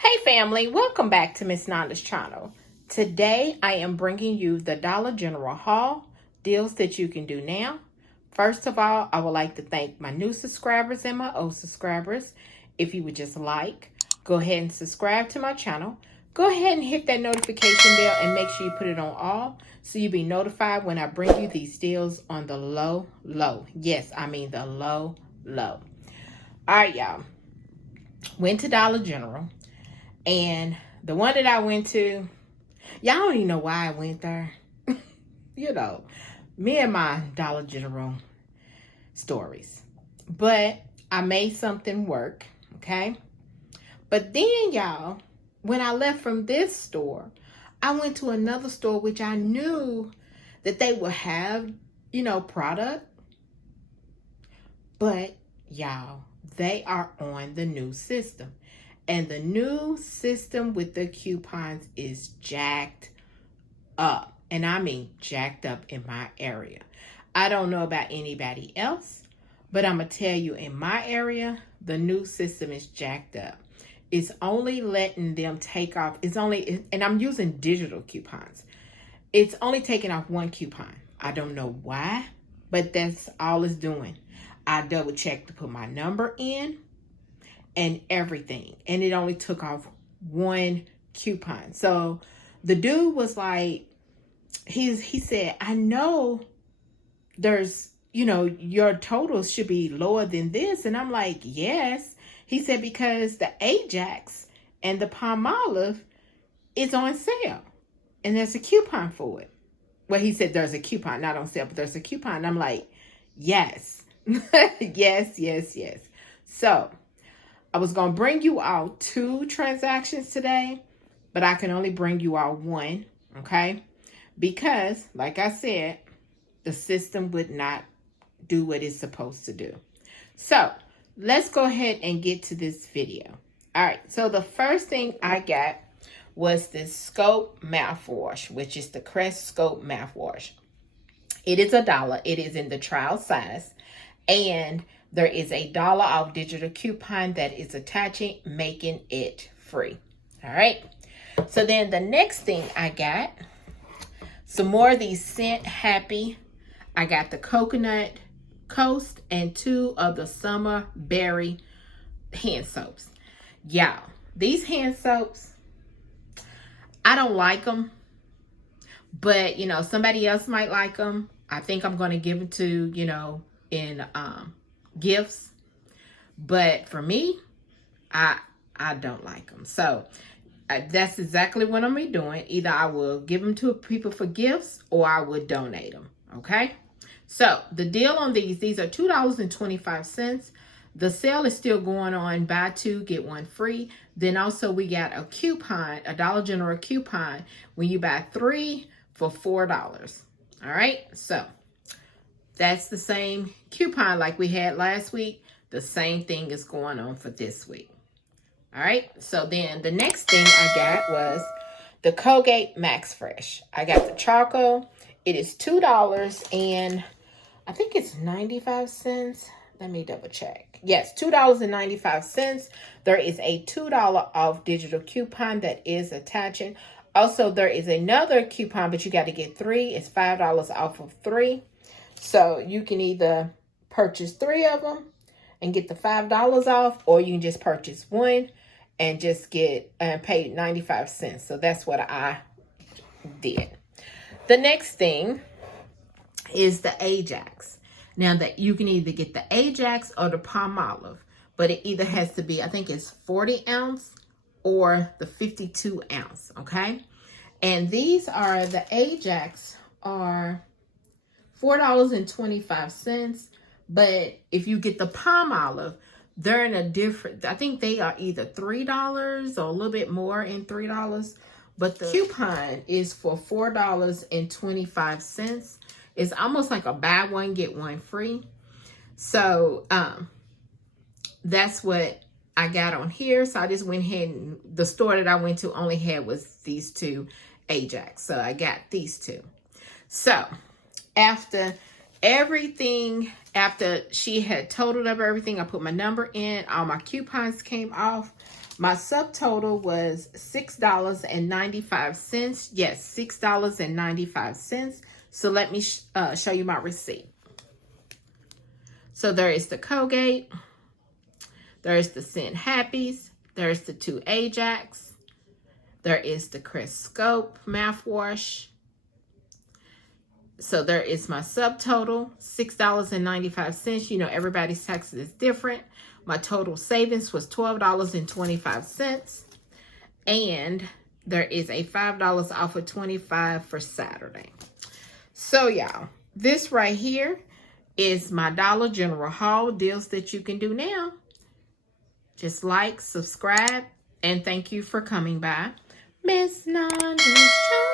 Hey family, welcome back to Miss Nanda's channel. Today I am bringing you the Dollar General haul, deals that you can do now. First of all, I would like to thank my new subscribers and my old subscribers. If you would just go ahead and subscribe to my channel. Go ahead and hit that notification bell and make sure you put it on all so you'll be notified when I bring you these deals on the low. Yes, I mean the low. All right, y'all. Went to Dollar General. And the one that I went to, y'all don't even know why I went there. You know, me and my Dollar General stories. But I made something work, okay? But then, y'all, when I left from this store, I went to another store which I knew that they would have, product. But, y'all, they are on the new system. And the new system with the coupons is jacked up. And I mean jacked up in my area. I don't know about anybody else, but I'm going to tell you, in my area, the new system is jacked up. It's only letting them take off. And I'm using digital coupons. It's only taking off one coupon. I don't know why, but that's all it's doing. I double checked to put my number in and everything, and it only took off one coupon. So the dude was like, he said, I know there's, your totals should be lower than this. And I'm like, yes. He said, because the Ajax and the Palmolive is on sale and there's a coupon for it. Well, he said there's a coupon, not on sale, but there's a coupon. And I'm like, yes. yes. So I was going to bring you all 2 transactions today, but I can only bring you all 1, okay? Because, like I said, the system would not do what it's supposed to do. So, let's go ahead and get to this video. All right, so the first thing I got was this Scope mouthwash, which is the Crest Scope mouthwash. It is $1. It is in the trial size, and there is a $1 off digital coupon that is attaching, making it free. All right. So then the next thing I got, some more of these Scent Happy. I got the Coconut Coast and 2 of the Summer Berry hand soaps. Y'all, these hand soaps, I don't like them, but somebody else might like them. I think I'm going to give them to, in gifts, but for me, I don't like them. So that's exactly what I'm gonna be doing. Either I will give them to people for gifts, or I would donate them. Okay. So the deal on these are $2.25. The sale is still going on. Buy 2, get 1 free. Then also we got a coupon, a Dollar General coupon, when you buy 3 for $4. All right. So that's the same coupon like we had last week. The same thing is going on for this week. All right. So then the next thing I got was the Colgate Max Fresh. I got the charcoal. It is $2 and I think it's 95 cents. Let me double check. Yes, $2.95. There is a $2 off digital coupon that is attaching. Also, there is another coupon, but you got to get 3. It's $5 off of 3. So you can either purchase 3 of them and get the $5 off, or you can just purchase 1 and just get paid 95 cents. So that's what I did. The next thing is the Ajax. Now that you can either get the Ajax or the Palmolive, but it either has to be, I think it's 40 ounce or the 52 ounce. Okay. And these are, the Ajax are $4.25, but if you get the Palmolive, they're in a different, I think they are either $3 or a little bit more in $3, but the coupon is for $4.25. It's almost like a buy 1 get 1 free. So that's what I got on here. So I just went ahead, and the store that I went to only had was these 2 Ajax, so I got these 2. So after everything, after she had totaled up everything, I put my number in, all my coupons came off. My subtotal was $6.95. Yes, $6.95. So let me show you my receipt. So there is the Colgate, there's the Scent Happies, there's the 2 Ajax, there is the Crest Scope mouthwash. So there is my subtotal, $6.95. You know, everybody's taxes is different. My total savings was $12.25. And there is a $5 off of 25 for Saturday. So y'all, this right here is my Dollar General haul deals that you can do now. Just like, subscribe, and thank you for coming by. Miss Nanda's Shop.